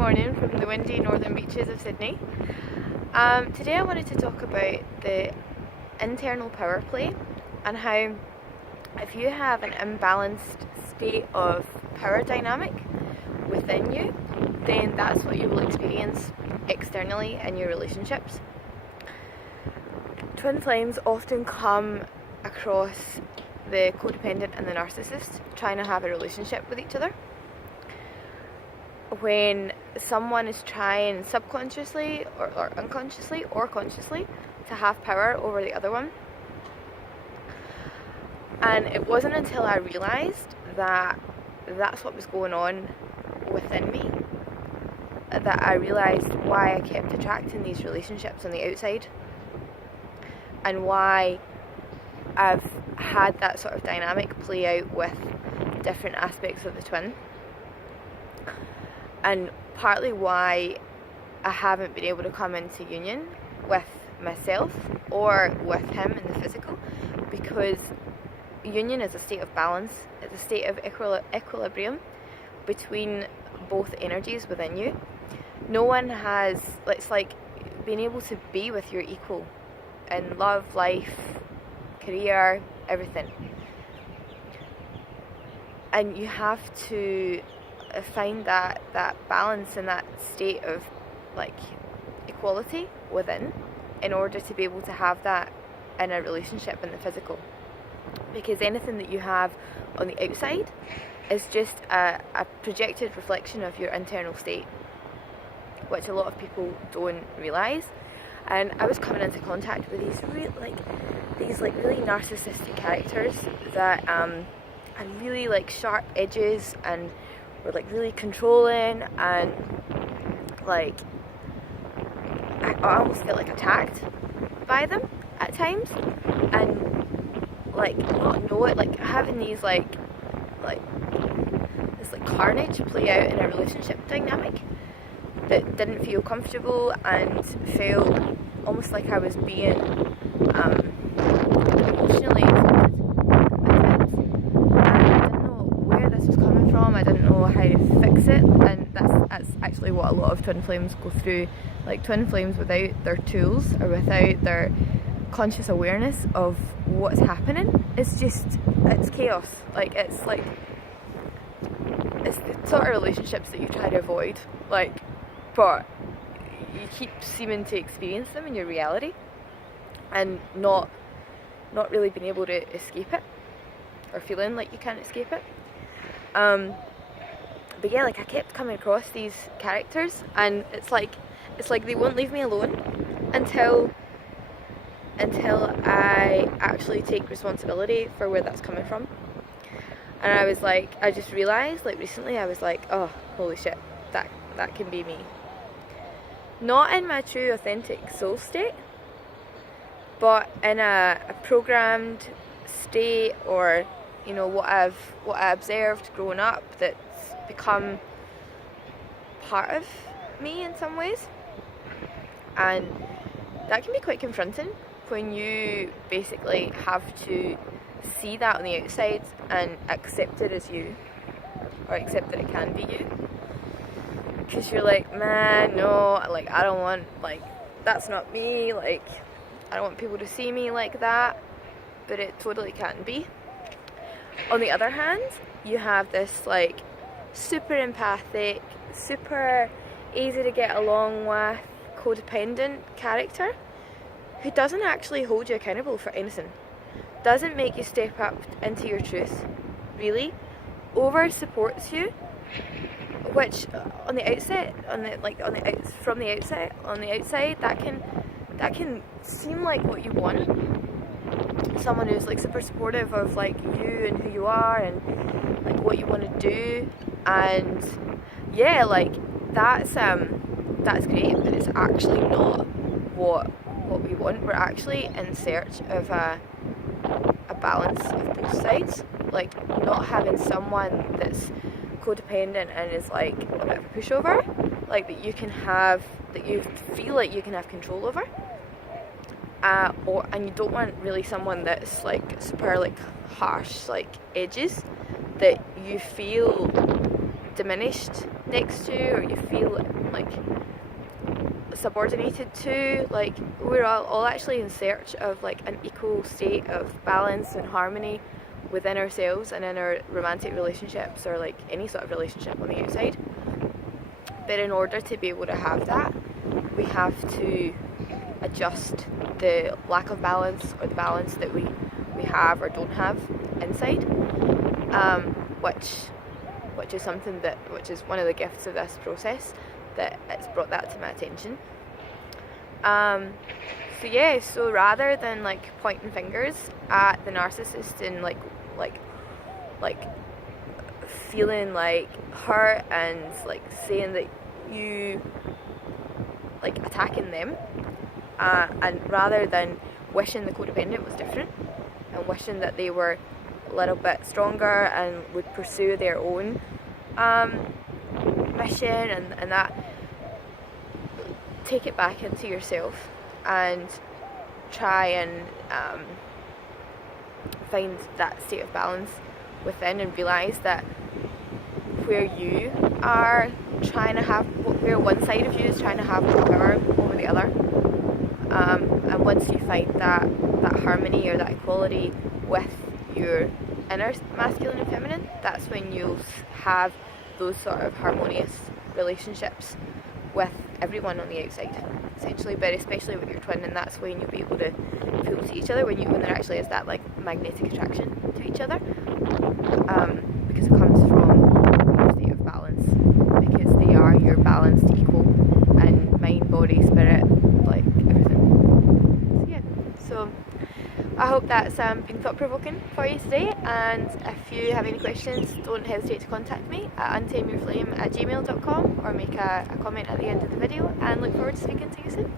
Morning from the windy northern beaches of Sydney. Today I wanted to talk about the internal power play and how if you have an imbalanced state of power dynamic within you, then that's what you will experience externally in your relationships. Twin flames often come across the codependent and the narcissist trying to have a relationship with each other. When someone is trying subconsciously or unconsciously or consciously to have power over the other one. And it wasn't until I realised that that's what was going on within me that I realised why I kept attracting these relationships on the outside and why I've had that sort of dynamic play out with different aspects of the twin. And partly why I haven't been able to come into union with myself or with him in the physical, because union is a state of balance, it's a state of equilibrium between both energies within you. No one has, it's like being able to be with your equal in love, life, career, everything. And you have to find that balance and that state of like equality within in order to be able to have that in a relationship in the physical, because anything that you have on the outside is just a projected reflection of your internal state, which a lot of people don't realise. And I was coming into contact with these really narcissistic characters that had really like sharp edges and were like really controlling, and like I almost felt like attacked by them at times, and like not know it, like having these like this like carnage play out in a relationship dynamic that didn't feel comfortable and felt almost like I was being emotionally from. I didn't know how to fix it, and that's actually what a lot of twin flames go through. Like twin flames without their tools or without their conscious awareness of what's happening, it's chaos. It's the sort of relationships that you try to avoid, but you keep seeming to experience them in your reality and not really being able to escape it, or feeling like you can't escape it. But yeah, I kept coming across these characters, and it's like they won't leave me alone until I actually take responsibility for where that's coming from. And I just realised recently, I was like, oh, holy shit, that can be me. Not in my true authentic soul state, but in a programmed state, or what I observed growing up that's become part of me in some ways. And that can be quite confronting when you basically have to see that on the outside and accept it as you, or accept that it can be you, because you're like, man, no, I don't want, that's not me, I don't want people to see me like that, but it totally can be. On the other hand, you have this super empathic, super easy to get along with, codependent character who doesn't actually hold you accountable for anything, doesn't make you step up into your truth, really, over supports you, which on the outside, from the outside, that can seem like what you want. Someone who's super supportive of you and who you are and what you want to do, and yeah, that's great, but it's actually not what we want. We're actually in search of a balance of both sides, not having someone that's codependent and is a bit of a pushover, that you can have, that you feel like you can have control over. And you don't want really someone that's super harsh, edges, that you feel diminished next to, or you feel like subordinated to. Like, we're all actually in search of like an equal state of balance and harmony within ourselves and in our romantic relationships, or like any sort of relationship on the outside. But in order to be able to have that, we have to adjust the lack of balance, or the balance that we have or don't have inside, which is something which is one of the gifts of this process, that it's brought that to my attention. So rather than like pointing fingers at the narcissist and like feeling like hurt and like saying that you like attacking them, and rather than wishing the codependent was different and wishing that they were a little bit stronger and would pursue their own mission, and that, take it back into yourself and try and find that state of balance within, and realise that where you are trying to have, where one side of you is trying to have power over the other, and once you find that harmony or that equality with your inner masculine and feminine, that's when you'll have those sort of harmonious relationships with everyone on the outside, essentially, but especially with your twin. And that's when you'll be able to feel to each other, when there actually is that like magnetic attraction to each other, because it comes from your state of balance, because they are your balanced equal in mind, body, spirit, like everything. So I hope that's been thought-provoking for you today, and if you have any questions, don't hesitate to contact me at untameyourflame@gmail.com, or make a comment at the end of the video, and look forward to speaking to you soon.